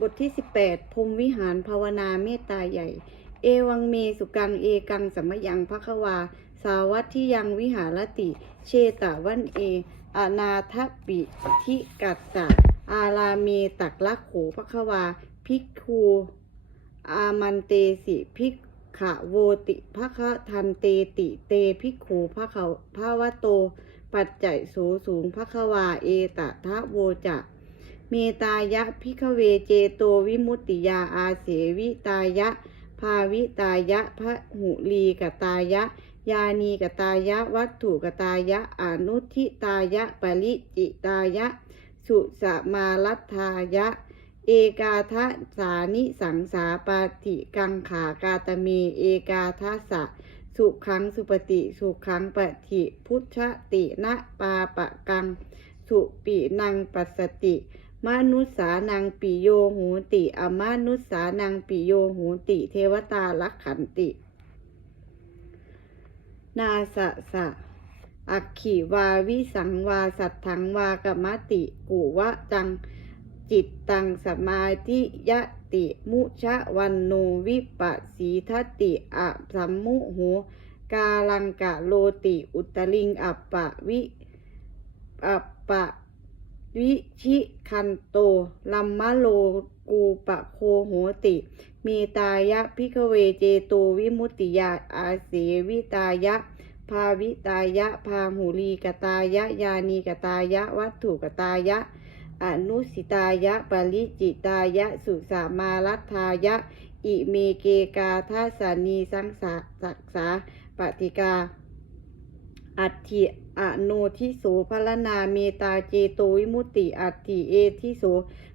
บทที่ 18พรหมวิหารภาวนาเมตตาใหญ่ เอวังเมสุกังเอกังสัมยังภควา สาวัตที่ยังวิหารติ เชตวันเอ อนาทปิทิกัสสะอาราเมตักลักโขภควาภิกขูอามันเตสิภิกขะโวติภคะทันเตติเตภิกขูภะเขาภาวโต ปัจจัยสูสูงภควาเอตทะโวจะ เมตายะพิกเวเจโตวิมุตติยาอาเสวิตายะ ภาวิตายะพระหุลีกตายะ ยานีกตายะ วัตถุกตายะ อนุทิตายะ ปริจิตายะ สุสมาลัทธายะ เอกาทะสานิสังสาปาติกังขากาตเมเอกาทะสะสุขังสุปฏิสุขังปฏิพุทธตินะปาปะกัง สุปินังปัสสติ มนุษสานังปิโยโหติอมานุษสานังปิโยโหติ เทวตาลักขันติ นาสะสะ อักขิวาวิสังวาสัทถังวากมติ กุวะจัง จิตตังสมาธิยะติ มุชะวันโนวิปัสสีทติอะสัมมุโหกาลังกะโลติ อุตลิงอัปปะวิอัปปะ วิชิคันโต ลัมมะโลกูปะโคโหติเมตายะพิกเวเจโตวิมุตติยาอาเสวิตายะ ภาวิตายะ พาหูลีกตายะ ยานีกตายะ วัตถุกตายะ อนุสิตายะ ปริจิตายะ สุสามารัทายะ อิเมเกกาทัสสานีสังสาสักษาปฏิกา อัตถิอโนทิโสพลนาเมตาเจโตวิมุติอัตถิเอทิโส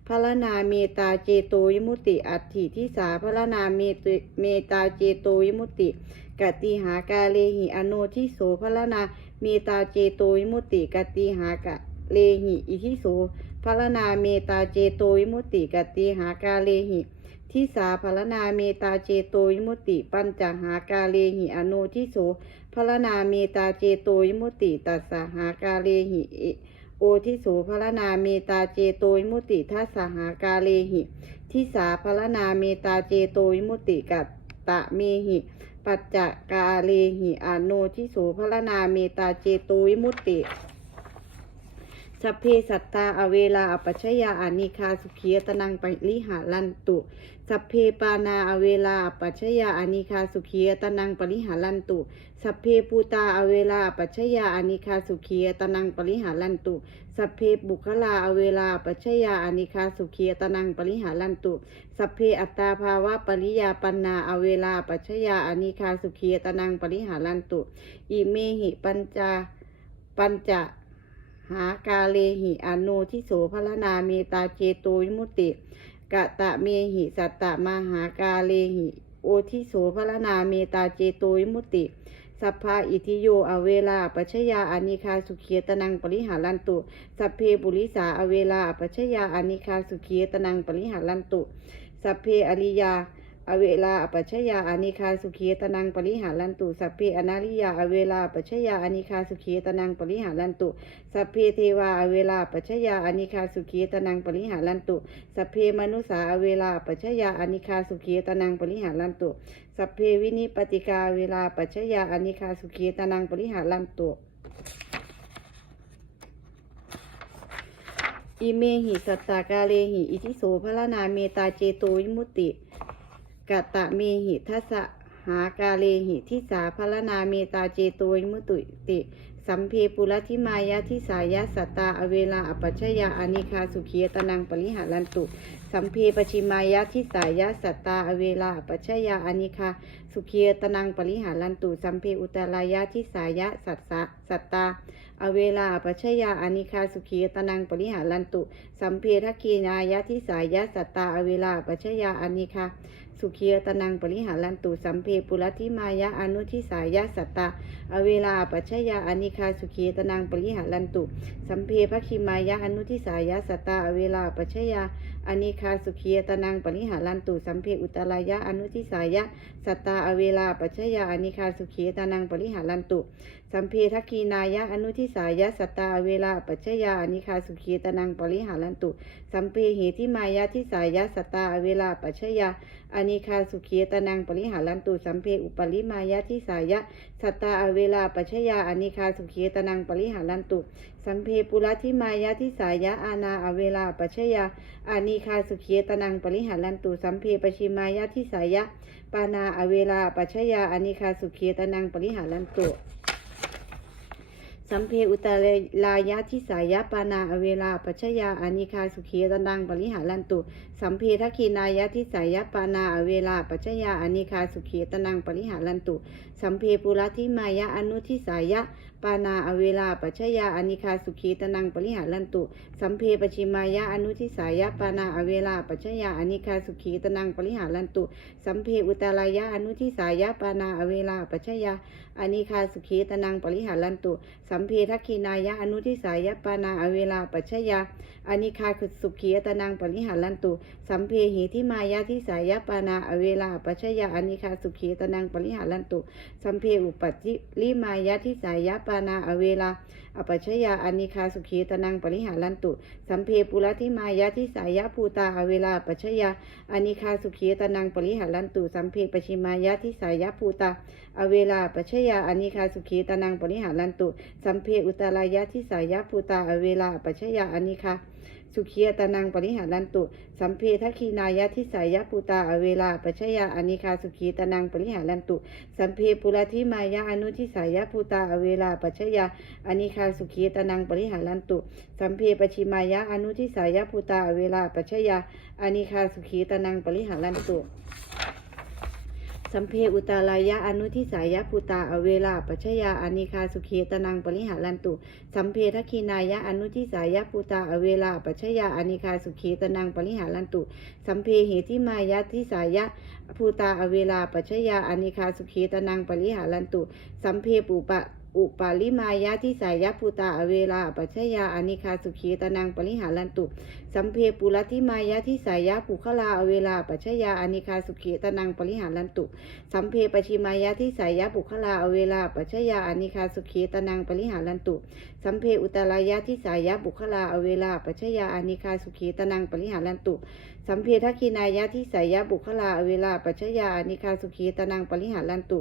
พลนาเมตาเจโตวิมุติอัตถิทิสาพลนาเมตเมตาเจโตวิมุติกติหากาเลหิอโนทิโสพลนาเมตาเจโตวิมุติกติหากะเลหิอิทิโสพลนาเมตาเจโตวิมุตติกติหากาเลหิ ทิสาพลนาเมตาเจโตวิมุติ ปัญจหากาเลหิอโนทิโสพลนาเมตาเจโตวิมุติตัสสหากาเลหิโอทิโสพลนาเมตาเจโตวิมุติทัสสหากาเลหิทิสาพลนาเมตาเจโตวิมุติกัตตะเมหิ ปัจจกาเลหิอาโนทิโสพลนาเมตาเจโตวิมุติสัพเพสัตตาอเวลาอปัชชยาอานิคาสุขียตนังปริหารันตุ สัพเพปานาอเวลา ปัชชยาอนิคาสุขียตนังปริหารันตุ สัพเพปูตาอเวลา ปัชชยาอนิคาสุขียตนังปริหารันตุ สัพเพบุคลาอเวลา ปัชชยาอนิคาสุขียตนังปริหารันตุ สัพเพอัตตาภาวะปริยาปันนาอเวลา ปัจชยาอนิคาสุขียตนังปริหารันตุ อิเมหิปัญจาปัญจหากาเลหิอโนทิโสพลนาเมตาเจโตวิมุติ กะตะเมหิสัตตะมหากาเลหิ โอทิโสพลนาเมตาเจโตวิมุติสัพพาอิทิโย อเวลาปัชยาอานิคาสุขียตนังปริหารันตุ สัพเพบุริสาอเวลาปัชยาอานิคาสุขียตนังปริหารันตุ สัพเพอริยา อเวลาอปัชชยาอนิคาสุขีตนังปริหารันตุสัพเพอนาริยาอเวลาปัชชยาอนิคาสุขีตนังปริหารันตุสัพเพเทวาอเวลาปัชชยาอนิคาสุขีตนังปริหารันตุสัพเพมนุสาอเวลาปัชชยาอนิคาสุขีตนังปริหารันตุสัพเพวินิปติกาเวลาปัจชยาอนิคาสุขีตนังปริหารันตุอิเมหิสัตตากาเลหิ อิทิโสพระนาเมตาเจโตวิมุตติ กะตะเมหิทัสสะหากาเลหิทิสาพรนาเมตาเจโตวิมุตุติ สัมเพปุรธิมายะทิสายะสัตตา อเวลาอปัชยาอานิคาสุขีตนังปริหารันตุ สัมเพปชิมายะทิสายะสัตตา อเวลาอปัชยาอานิคาสุขีตนังปริหารันตุ สัมเพอุตรายะทิสายะสัตสะสัตตา อเวลาอปัชยาอานิคาสุขีตนังปริหารันตุสัมเพทกีนายะทิสายะสัตตาอเวลาปัชยาอานิคาสุขีตนังปริหารันตุสัมเพปุรธิมายะอนุทิสายะสัตตาอเวลาปัชยาอานิคาสุขีตนังปริหารันตุสัมเพภคิมายะอนุทิสายะสัตตาอเวลาปัชยาอานิคาสุขียตนังปริหารันตุสัมเพอุตรายะอนุทิสายะสัตตาอเวลาปัจจยาอานิคาสุขียตนังปริหารันตุสัมเพทกคีนายะอนุทิสายะสัตตาเวลาปัจจยาอานิคาสุขีตนังปริหารันตุ สัมเพเหติมายะทิสายะสัตตาเวลาปัจจยาอนิคาสุขีตนังปริหารันตุสัมเพอุปริมายะทิสายะสัตตาเวลาปัจจยาอนิคาสุขีตนังปริหารันตุ สัมเพปุระทิมายะทิสายะอานาอเวลาปัจจยาอานิคาสุขีตนังปริหารันตุสัมเพปชิมายะทิสายะปานาอเวลาปัจจยาอานิคาสุขีตนังปริหารันตุ สัมเพอุตรลายะทิสายะปานาอเวลาปัจจยาอานิคาสุขีตนังปริหารันตุสัมเพทักีนายะทิสายะปานาอเวลาปัจจยาอานิคาสุขีตนังปริหารันตุสัมเพปุระทิมายะอนุทิสายะ ปานาอเวลาปัจจยาอนิคาสุขีตนังปริหารันตุ สัมเพปชิมายะอนุทิสายะปานาอเวลาปัจจยาอนิคาสุขีตนังปริหารันตุ สัมเพอุตรายะอนุทิสายะปานาอเวลาปัจจยาอนิคาสุขีตนังปริหารันตุ สัมเพทักขีนายะอนุทิสายะปานาอเวลาปัจจยาอนิคาสุขีตนังปริหารันตุ สัมเพหิทิมายะทิสายะปานาอเวลาปัจจยาอนิคาสุขีตนังปริหารันตุ สัมเพอุปัจิลิมายะทิสายะปานาอเวลา อปัจจยาอานิคาสุขีตนังปริหารันตุ สัมเพปุระทิมายะทิสายะภูตาอเวลาปัจจยาอานิคาสุขีตนังปริหารันตุ สัมเพปชิมายะทิสายะภูตาอเวลาปัจจยาอานิคาสุขีตนังปริหารันตุ สัมเพอุตรายะทิสายะภูตาอเวลาปัจจยาอานิคาสุขียตนังปริหารันตุ สัมเพทคีนายะทิสายะปุตาอเวลาปัจจยาอนิคาสุขีตนังปริหารันตุ สัมเพปุระทิมายะอนุทิสายะปุตาอเวลาปัจจยาอานิคาสุขีตนังปริหารันตุ สัมเพปชิมายะอนุทิสายะปุตาอเวลาปัจจยาอานิคาสุขีตนังปริหารันตุสัมเพอุตารายะอนุทิสายะภูตาอเวลาปัจจยาอานิคาสุขีตนังปริหารันตุ สัมเพทัคคีนายะอนุทิสายะภูตาอเวลาปัจจยาอานิคาสุขีตนังปริหารันตุ สัมเพเหติมายะทิสายะ ภูตาอเวลาปัจจยาอนิคาสุขีตนังปริหารันตุ สัมเพปุปะอุปาลิมายะทิสายะภูตาอเวลาปัจจยาอนิคาสุขีตนังปริหารันตุ สัมเพปุรัติมายะทิสายะปุคลาอเวลาปัจจยาอนิคาสุขีตนังปริหารันตุ สัมเพปชิมายะทิสายะปุคลาอเวลาปัจจยาอนิคาสุขีตนังปริหารันตุ สัมเพอุตรายะทิสายะปุคลาอเวลาปัจจยาอนิคาสุขีตนังปริหารันตุ สัมเพทัคคีนายะทิสายะบุคลาอเวลาปัจจยาอนิคาสุขีตนังปริหารันตุ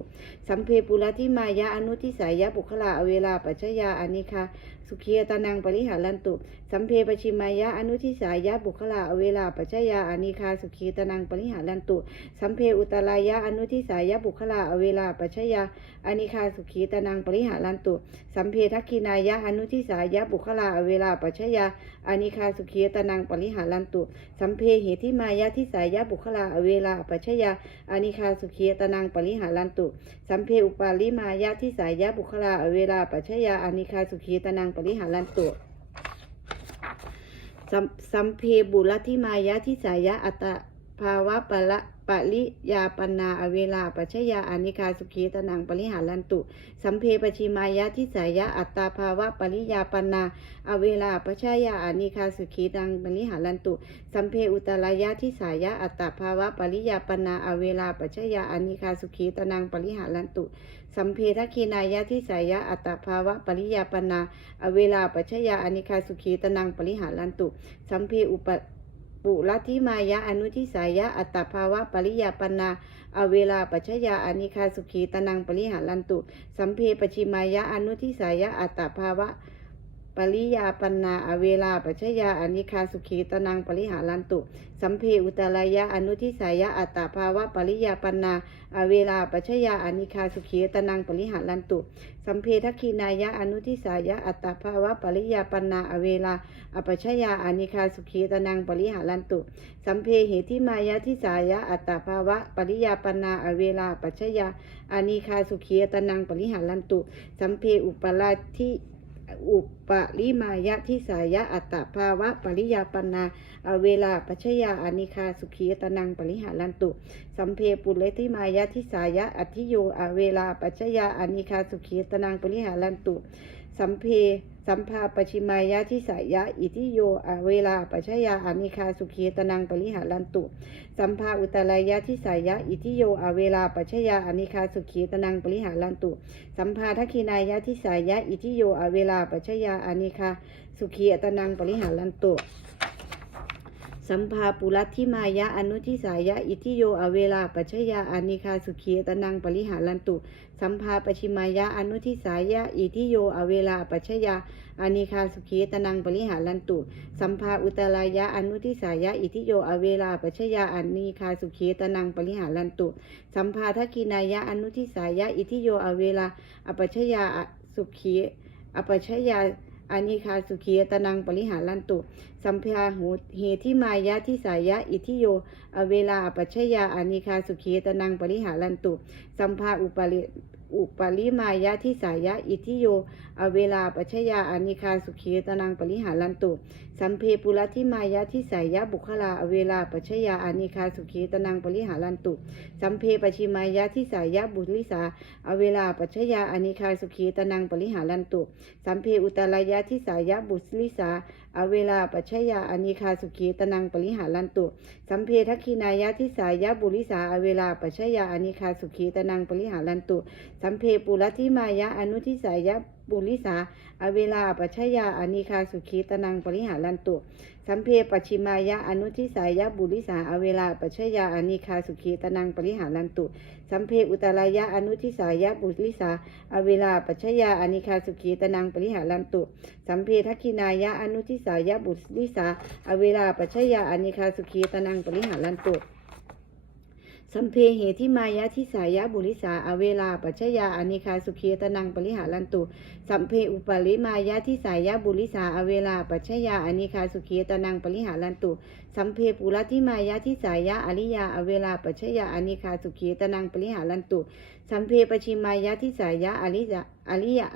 สัมเพปุระทิมายะอนุทิสายะบุคลาอเวลาปัจจยาอนิคาสุขีตนังปริหารันตุ สัมเพปชิมายะอนุทิสายะบุคลาอเวลาปัจจยาอนิคาสุขีตนังปริหารันตุ สัมเพอุตรายะอนุทิสายะบุคลาอเวลาปัจจยาอนิคาสุขีตนังปริหารันตุ สัมเพทัคคีนายะอนุทิสายะบุคลาอเวลาปัจจยาอนิคาสุขีตนังปริหารันตุ สัมเพเหติมายะทิสายะบุคลาอเวลาปัจจยาอนิคาสุขีตนังปริหารันตุ สัมเพอุปาลิมายะทิสายะบุคลาอเวลาปัจจยาอนิคาสุขีตนังปริหารันตุสัมเพบุรทิมายะทิสายะอัตต ภาวะปะละปะริยาปนาอเวลาปัจจยาอานิคาสุขีตนังปริหารันตุ สัมเพปชิมายะทิสายะอัตตาภาวะปริยาปนาอเวลาปัจจยาอานิคาสุขีตังปริหารันตุ สัมเพอุตรายะทิสายะอัตตาภาวะปริยาปนาอเวลาปัจจยาอานิคาสุขีตนังปริหารันตุ สัมเพทคีนายะทิสายะอัตตาภาวะปริยาปนาอเวลาปัจจยาอานิคาสุขีตนังปริหารันตุ สัมเพอุป ปุรัติมายะอนุทิสายะอัตตภาวะปริยาปนาอเวลาปัจจยาอานิคาสุขีตนังปริหารันตุ สัมเพปชิมายะอนุทิสายะอัตตภาวะ ปริยาปนาอเวลาปัจจยาอนิคาสุขีตนังปริหารันตุ สัมเพอุตรายะอนุทิสายะอัตตาภาวะปริยาปนาอเวลาปัจจยาอนิคาสุขีตนังปริหารันตุ สัมเพทัคคีนายะอนุทิสายะอัตตาภาวะปริยาปนาอเวลาอปัจฉยาอนิคาสุขีตนังปริหารันตุ สัมเพเหติมายะทิสายะอัตตาภาวะปริยาปนาอเวลาปัจฉยาอนิคาสุขีตนังปริหารันตุ สัมเพอุปราทิ อุปริมายะทิสายะอัตตภาวะปริยาปนาอเวลาปัจฉยาอนิคาสุขีตนังปริหารันตุ สัมเพปุเลทิมายะทิสายะอัติโยอเวลาปัจจยาอนิคาสุขีตนังปริหารันตุ สัมเพ สัมภาปชิมายะทิสายะ อิทิโยอเวลาปัชยาอานิคาสุขีตนังปริหารันตุ สัมภาอุตรายะทิสายะ อิทิโยอเวลาปัชยาอานิคาสุขีตนังปริหารันตุ สัมภาทักขินายะทิสายะ อิทิโยอเวลาปัชยาอานิคาสุขีตนังปริหารันตุสัมภาปุรัตทิมายะอนุทิสายะ อิทิโยอเวลาปัชยาอานิคาสุขีตนังปริหารันตุสัมภาปชิมายะอนุทิสายะอิทิโยอเวลาปัชยาอานิคาสุขีตนังปริหารันตุ สัมภาอุตรายะอนุทิสายะอิทิโยอเวลาปัชยาอานิคาสุขีตนังปริหารันตุ สัมภาทักินายะอนุทิสายะอิทิโยอเวลาอปัชยาสุขีอปัชยา อานิคาสุขีตนังปริหารันตุ สัมภาหูเหทิมายะทิสายะอิทิโย อเวลาปัชยาอานิคาสุขีตนังปริหารันตุ สัมภาอุปาริ อุปาริมายะทิสายะอิทิโย อเวลาปัชยาอานิคาสุขีตนังปริหารันตุ สัมเพปุระทิมายะทิสายะบุคลา อเวลาปัชยาอานิคาสุขีตนังปริหารันตุ สัมเพปชิมายะทิสายะบุริสา อเวลาปัชยาอานิคาสุขีตนังปริหารันตุ สัมเพอุตรายะทิสายะบุริสา อเวลาปัชยาอานิคาสุขีตนังปริหารันตุสัมเพทคีนายะทิสายะบุริสาอเวลาปัชยาอานิคาสุขีตนังปริหารันตุสัมเพปุรัติมายะอนุทิสายะบุริสาอเวลาปัชยาอานิคาสุขีตนังปริหารันตุ สัมเพปชิมายะอนุทิสายะบุริสาอเวลาปัชยาอานิคาสุขีตนังปริหารันตุ สัมเพอุตรายะอนุทิสายะบุริสาอเวลาปัชยาอนิคาสุขีตนังปริหารันตุ สัมเพทักขินายะอนุทิสายะบุริสาอเวลาปัชยาอนิคาสุขีตนังปริหารันตุ สัมเพเหทิมายะทิสายะบุริสาอเวลาปัชยาอนิคาสุขีตนังปริหารันตุ สัมเพอุปริมายะทิสายะบุริสาอเวลาปัชยาอนิคาสุขีตนังปริหารันตุ สัมเพปุระทิมายะทิสายะอริยาอเวลาปัชยาอนิคาสุขีตนังปริหารันตุ สัมเพปชิมายะทิสายะอริยะอริยา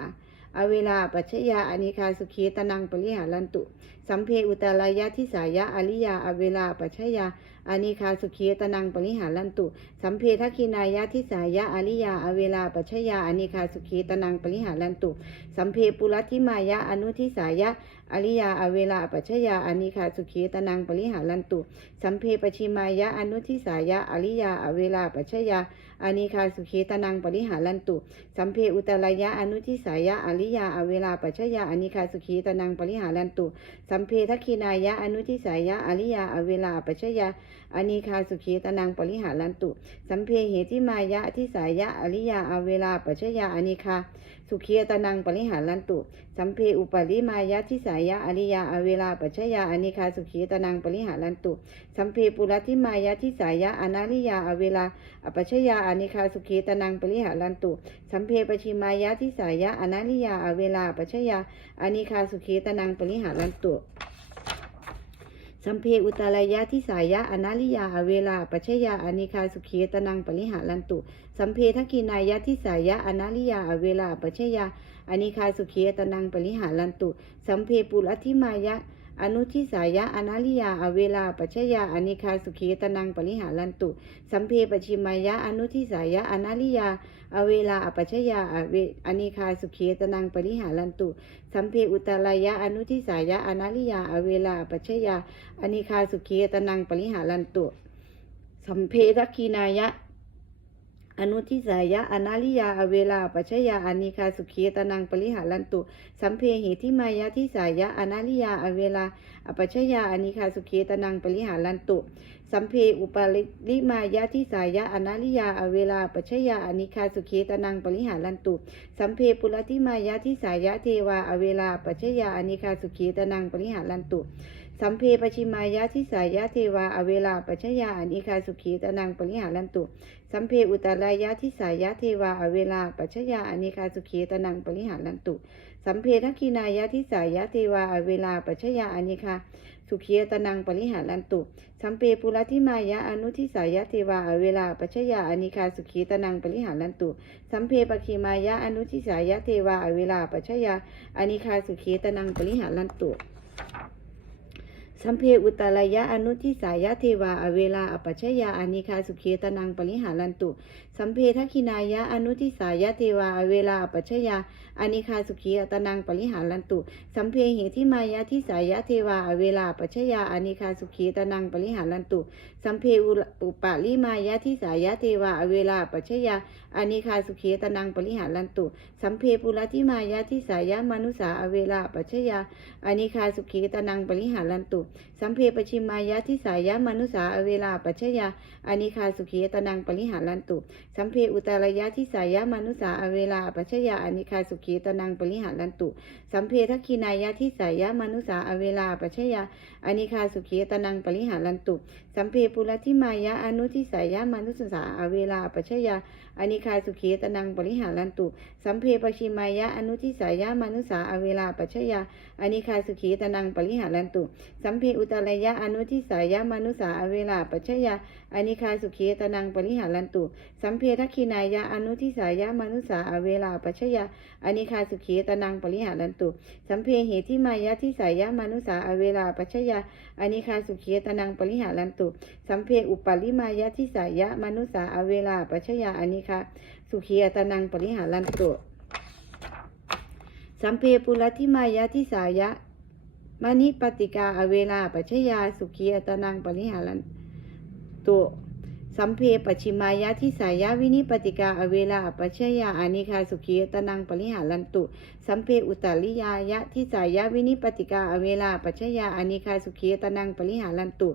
อเวลาปัชยาอนิคาสุขีตนังปริหารันตุ สัมเพอุตรายะทิสายะอริยาอเวลาปัชยา อานิคาสุขีตนังปริหารันตุ สัมเพทคินายะทิสายะอริยาอเวลาปัชยาอานิคาสุขีตนังปริหารันตุ สัมเพปุรัติมายะอนุทิสายะ อริยาอเวลาปัชยาอานิคาสุขีตนังปริหารันตุ สัมเพปชิมายะอนุทิสายะอริยาอเวลาปัชยาอานิคาสุขีตนังปริหารันตุ สัมเพอุตรายะอนุทิสายะอริยาอเวลาปัชยาอานิคาสุขีตนังปริหารันตุ สัมเพทักขินายะอนุทิสายะอริยาอเวลาปัชยาอานิคาสุขีตนังปริหารันตุ สัมเพเหติมายะทิสายะอริยาอเวลาปัชยาอานิคา สุขีตนังปริหารันตุ สัมเพอุปริมายะทิสายะอริยาอเวลาปัชยาอนิคาสุขีตนังปริหารันตุ สัมเพปุรัติมายะทิสายะอนาริยาอเวลาอปัชยาอนิคาสุขีตนังปริหารันตุ สัมเพปชิมายะทิสายะอนาริยาอเวลาปัชยาอนิคาสุขีตนังปริหารันตุ สัมเพอุตรายะทิสายะอนาลิยาอเวลาปัชยาอานิคาสุขีตนังปริหารันตุ สัมเพทักขินายะทิสายะอนาลิยาอเวลาปัชยาอานิคาสุขีตนังปริหารันตุ สัมเพปุรัติมายะ อนุทิสายะอนาลิยา อเวลา ปัชยาอนิคาสุขีตนังปริหารันตุ สัมเพปชิมายะอนุทิสายะอนาลิยา อเวลาอปัชยาอเวอนิคาสุขีตนังปริหารันตุ สัมเพอุตรายะอนุทิสายะอนาลิยา อเวลาปัชยาอนิคาสุขีตนังปริหารันตุ สัมเพทักขีนายะ อนุทิสายะอนาลิยาอเวลาปัชยาอานิคาสุขีตนังปริหารันตุ สัมเพหิทิมายะทิสายะอนาลิยาอเวลาอปัชยาอานิคาสุขีตนังปริหารันตุ สัมเพอุปาลิมายะทิสายะอนาลิยาอเวลาปัชยาอานิคาสุขีตนังปริหารันตุ สัมเพปุรติมายะทิสายะเทวาอเวลาปัชยาอานิคาสุขีตนังปริหารันตุสัมเพปชิมายะทิสายะเทวาอเวลาปัชยาอานิคาสุขีตนังปริหารันตุ สัมเพอุตรายะทิสายะเทวาอเวลา ปัชยาอนิคาสุขีตนังปริหารันตุ สัมเพทักขินายะทิสายะเทวาอเวลา ปัชยาอนิคาสุขีตนังปริหารันตุ สัมเพปุระทิมายะอนุทิสายะเทวาอเวลา ปัชยาอนิคาสุขีตนังปริหารันตุ สัมเพปคิมายะอนุทิสายะเทวาอเวลา ปัชยาอนิคาสุขีตนังปริหารันตุ สัมเพอุตรายะอนุทิสายะเทวาอเวลาอปัชยาอานิคาสุเคตนังปริหารันตุ สัมเพทักขินายะอนุทิสายะเทวา เวลาปัชชยาอานิคาสุขีตนังปริหารันตุ สัมเพเหทิมายะทิสายะเทวา เวลาปัชชยาอานิคาสุขีตนังปริหารันตุ สัมเพอุอุปาลิมายะทิสายะเทวา เวลาปัชชยาอานิคาสุขีตนังปริหารันตุ สัมเพปุระทิมายะทิสายะมนุสา เวลาปัชชยาอานิคาสุขีตนังปริหารันตุ สัมเพปชิมายะทิสายะมนุสา เวลาปัชยาอานิคาสุขีตนังปริหารันตุ สัมเพอุตารยะทิสายะมนุสาอเวลาปัชยาอนิคาสุขีตนังปริหารันตุ สัมเพทักขีนายะทิสายะมนุสาอเวลาปัชยาอนิคาสุขีตนังปริหารันตุ สัมเพปุระทิมายะอนุทิสายะมนุสาอเวลาปัจชยาอานิคาสุขีตนังปริหารันตุ สัมเพปชิมายะอนุทิสายะมนุสาอเวลาปัจชยาอานิคาสุขีตนังปริหารันตุ สัมเพอุตรายะอนุทิสายะมนุสาอเวลาปัจชยาอานิคาสุขีตนังปริหารันตุ สัมเพทักขินายะอนุทิสายะมนุสาอเวลาปัจชยาอานิคาสุขีตนังปริหารันตุ สัมเพเหทิมายะทิสายะมนุสาอเวลาปัจชยาอานิคาสุขีตนังปริหารันตุสัมเพอุปาลิมายะทิสายะมนุสาอเวลาปัชยาอนิคาสุขีตนังปริหารันตุสัมเพปุรทิมายะทิสายะมณิปติกาอเวลาปัชยาสุขีอัตนังปริหารันตุสัมเพปชิมายะทิสายะวินิปติกาอเวลาปัชยาอานิคาสุขีอัตนังปริหารันตุ สัมเพอุตาลิยายะทิสายะวินิปติกาอเวลาปัชยาอานิคาสุขีอัตนังปริหารันตุ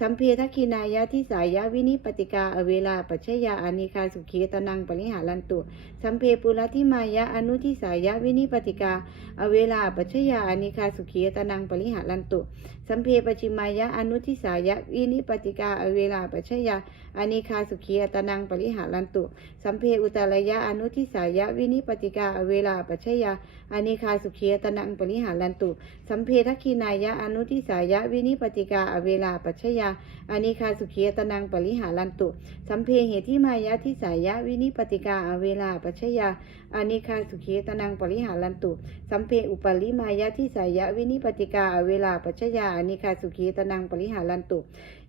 สัมเพทักขินายะทิสายะวินิปติกา อเวลา ปัชยาอานิคาสุขีตนังปริหารันตุ สัมเพปุระทิมายะอนุทิสายะวินิปติกา อเวลา ปัชยาอานิคาสุขีตนังปริหารันตุ สัมเพปชิมายะอนุทิสายะวินิปติกา อเวลา ปัชยาอานิคาสุขีตนังปริหารันตุ สัมเพอุตรายะอนุทิสายะวินิปติกา อเวลา ปัชยาอานิคาสุขีตนังปริหารันตุ สัมเพทักขินายะอนุทิสายะวินิปติกาอเวลาปัชยาอานิคาสุขีตนังปริหารันตุ สัมเพเหติมายะทิสายะวินิปติกาอเวลาปัชยาอานิคาสุขีตนังปริหารันตุ สัมเพอุปาลิมายะทิสายะวินิปติกาอเวลาปัชยาอานิคาสุขีตนังปริหารันตุ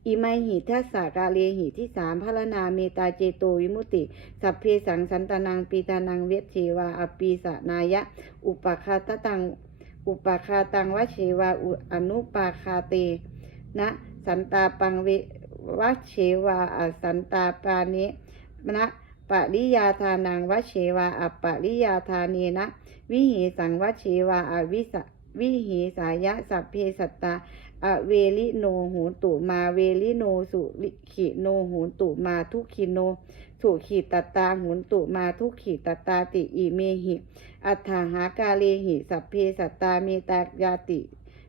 อิไมหิทัสสากาเลหิที่สามพระนาเมตาเจโตวิมุติ สัพเพสังสันตนังปีตานังเวชเชวาอปีสนายะ อุปคาตตัง อุปคาตังวเชวาอุอนุปาคาเตนะสันตาปังเววัชเชวาอสันตาปานินะปริยาทานังวัชเชวาอปริยาทานีนะ วิหิสังวัชเชวาอวิส วิหิสายะสัพเพสัตตาอเวลิโนโหตุมาเวลิโนสุลิขิโนโหตุมาทุกขิโน สุขีตตาหุนตุมาทุกขีตตาติอิเมหิ อัฏฐาหากาเลหิสัพเพสัตตาเมตายาติ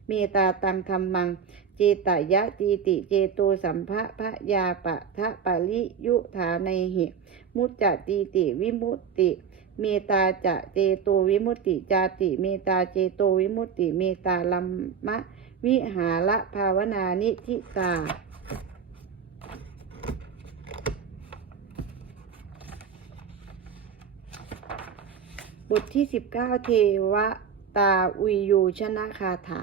เมตาตังธรรมัง เจตยะตีติเจโตสัมภะพะยาปะทะปะลิยุฐาในหิ มุจจตีติวิมุตติ เมตาจะเจโตวิมุตติจาติ เมตาเจโตวิมุตติ เมตาลัมมะ วิหาระภาวนานิทิตา บทที่ 19 เทวตาอุยยูชนะคาถา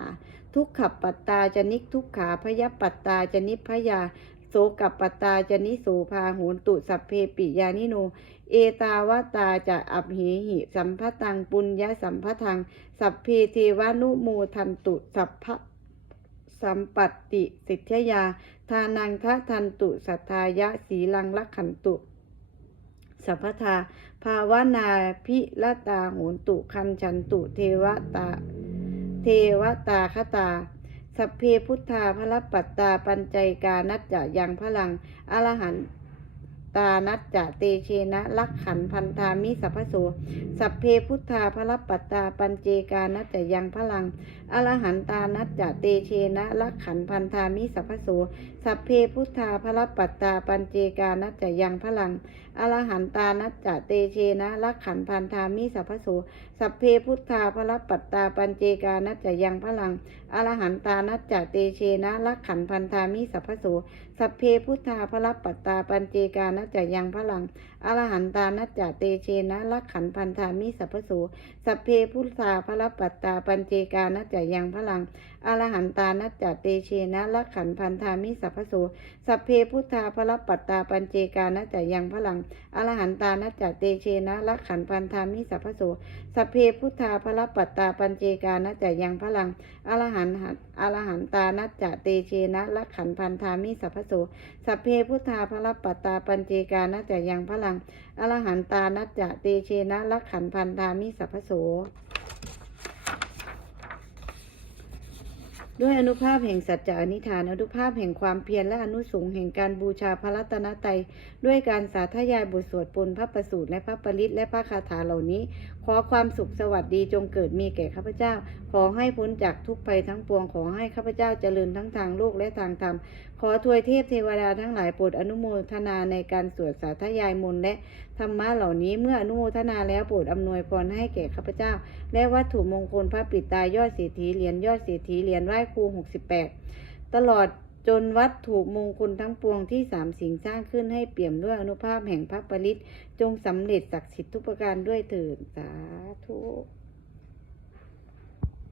ทุกขับปัตตาจนิกทุกขาพยปัตตาจนิพยาโสกับปัตตาจนิโสภาโหนตุสัพเพปิยานิโน เอตาวตาจะอับเหหิ สัมภตังปุญญสัมภทัง สัพเพเทวานุโมทันตุสัพพะสัมปัตติสิทธยา ทานังคะทันตุสัทธายะสีลังลักขันตุ สัพพทา ภาวนาพิละตาโหนตุคันชันตุเทวตา เทวตาคตาสัพเพพุทธาพระปัตตาปัญใจกานัจจะยังพลังอรหันต ตานัจจะเตเชนะลักขันพันธามิสัพพโสสัพเพพุทธาพระปัตตาปัญเจกานัจจะยังพลังอรหันตานัจจะเตเชนะลักขันพันธามิสัพพโสสัพเพพุทธาพระปัตตาปัญเจกานัจจะยังพลังอรหันตานัจจะเตเชนะลักขันพันธามิสัพพโสสัพเพพุทธาพระปัตตาปัญเจกานัจจะยังพลังอรหันตานัจจะเตเชนะลักขันพันธามิสัพพโส สัพเพพุทธาพระปัตตาปัญเจกานัจนะจะยังพลัง อรหันตานัจจะเตเชนะลักขันพันธามิสัพพโสสัพเพพุทธาพระปัตตาปัญเจกานัจจะยังพลังอรหันตานัจจะเตเชนะลักขันพันธามิสัพพโสสัพเพพุทธาพระปัตตาปัญเจกานัจจะยังพลังอรหันตานัจจะเตเชนะลักขันพันธามิสัพพโสสัพเพพุทธาพระปัตตาปัญเจกานัจจะยังพลังอรหันหัอรหันตานัจจะเตเชนะลักขันพันธามิสัพพโสสัพเพพุทธาพระปัตตาปัญเจกานัจจะยังพลังอรหันตานัจจะเตเชนะลักขันพันธามิสัพพโส ด้วยอนุภาพแห่งสัจจะอนิธานอนุภาพแห่งความเพียรและอนุสูงแห่งการบูชาพระรัตนตรัยด้วยการสาธยายบทสวดปนพระประสูตรและพระปริตและพระคาถาเหล่านี้ขอความสุขสวัสดีจงเกิดมีแก่ข้าพเจ้า ขอให้พ้นจากทุกภัยทั้งปวง ขอให้ข้าพเจ้าเจริญทั้งทางโลกและทางธรรม ขอทวยเทพเทวดาทั้งหลายโปรดอนุโมทนาในการสวดสาธยายมนและธรรมะเหล่านี้เมื่ออนุโมทนาแล้วโปรดอำนวยพรให้แก่ข้าพเจ้า และวัตถุมงคลพระปิดตายอดเศรษฐีเหรียญยอดเศรษฐีเหรียญไหว้ครู68ตลอดจนวัตถุมงคลทั้งปวงที่สามสิ่งสร้างขึ้นให้เปี่ยมด้วยอนุภาพแห่งพระปริตจงสำเร็จศักดิ์สิทธิ์ทุกประการด้วยเถิดสาธุ